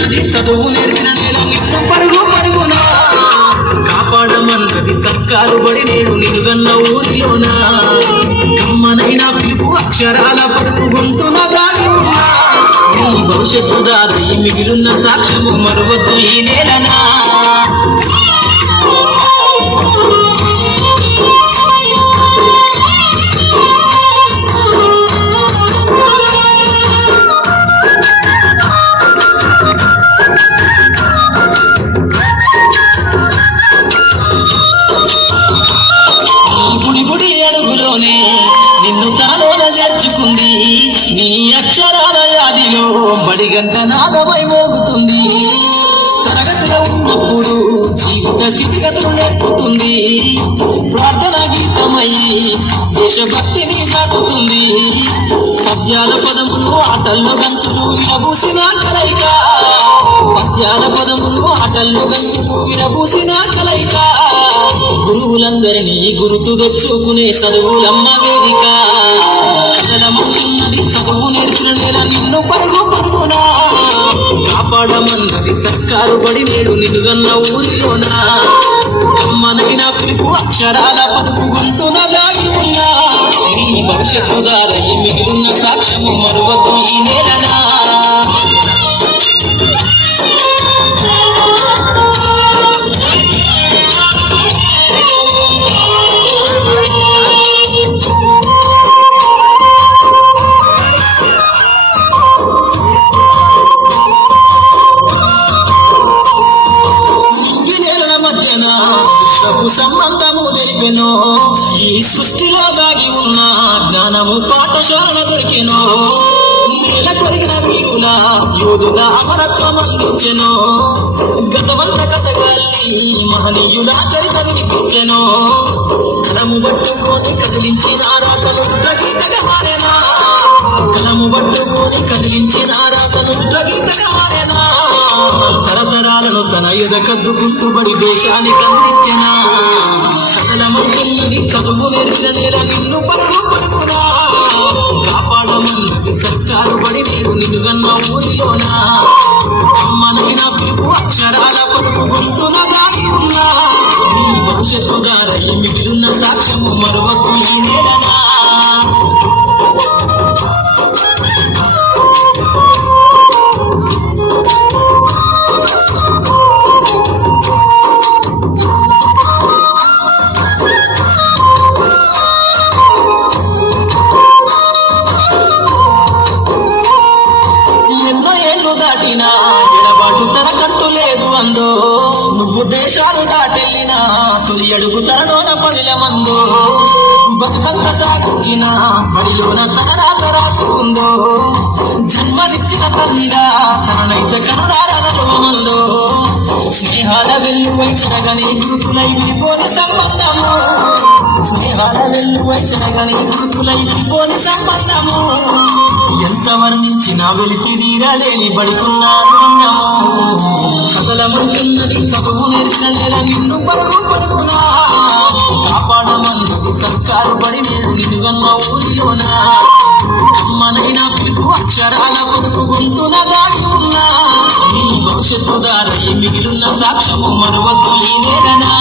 చదువు నేర్పిన నేల నిన్ను పరుగు పరుగునా కాపాడమన్నది సర్కారు బడి నేడు నిలుగన్న ఊరిలోనా కమ్మనైనా పిలుపు అక్షరాల పరుగు గొంతున దాగి ఉన్నా నీ భవిష్యత్తు దారి మిగిలిన సాక్ష్యము మరువద్దు ఈ నేలనా నిన్ను తానోన చేర్చుకుంది నీ అక్షరాల యాదిలో బడిగంట నాదమై మోగుతుంది తరగతిలో ఉన్నప్పుడు జీవిత స్థితిగతులు నేర్పుతుంది ప్రార్థన గీతమయ్యి దేశభక్తిని సాటుతుంది పద్యాల పదములు ఆటల్లో గంతులు విరబూసిన కలయిక పద్యాల పదములు ఆటల్లో గంతులు విరబూసిన కలయిక గురువులందరినీ గుర్తు తెచ్చుకునే చదువులమ్మ వేదిక కదలమంటున్నది చదువు నేర్పిన నేల నిన్ను పరుగు పరుగునా కాపాడమన్నది సర్కారు బడి నేడు నిలుగన్న ఊరిలోనా కమ్మనైనా పిలుపు అక్షరాల పలుకు గొంతున దాగి ఉన్నా నీ భవిష్యత్తు దారి మిగిలిన సాక్ష్యము మరువద్దు ఈ నేలనా సంబంధము తెలిపెనో ఈ సృష్టిలో దాగి ఉన్న జ్ఞానము పాఠశాల దొరికెనో నేల కొరిగిన వీరుల యోధుల అమరత్వం అందించెనో గతమంత కథగాల్ని మహనీయుల చరిత వినిపించెనో కలము పట్టుకొని కదిలించిన రాకను గీతగా మారేనా కలము పట్టుకొని కదిలించిన రాకను గీతగా మారేనా తరతరాలను తన ఎదకద్దు గుర్తుబడి దేశానికి అందించెనా కదలమంటున్నది చదువు నేర్పిన నేల నిన్ను పరుగు పరుగునా కాపాడమన్నది సర్కారు బడి నేడు నిలుగన్న ఊరిలోనా అమ్మనైనా పిలుపు అక్షరాల పలుకు గొంతున దాగి ఉన్నా నీ భవిష్యత్తు దారి మిగిలిన సాక్ష్యము మరువకు ఈ నేలనా ఎడబాటు తనకంటూ లేదు అందో నువ్వు దేశాలు దాటెళ్ళినా తొలి అడుగు తనలోన పదిల మందో బతుకంత సాగించిన బడిలోన తన రాత రాసుకుందో జన్మనిచ్చిన తల్లిగా తననైతే కనరారదలో స్నేహాల వెల్లువై చెరగని గురుతులై విడిపోని సంబంధము స్నేహాల వెల్లువై చెరగని గురుతులై విడిపోని సంబంధము ఎంత వర్ణించినా వెలికి తీరలేని బడికున్నాను అన్నము కదలమంటున్నది చదువు నేర్పిన నేల నిన్ను పరుగు పరుగునా కాపాడమన్నది సర్కారు బడి నేడు నిలుగన్న ఊరిలోనా కమ్మనైనా పిలుపు అక్షరాల పలుకు గొంతున దాగి ఉన్నా నీ భవిష్యత్తు దారి మిగిలిన సాక్ష్యము మరువద్దు ఈ నేలనా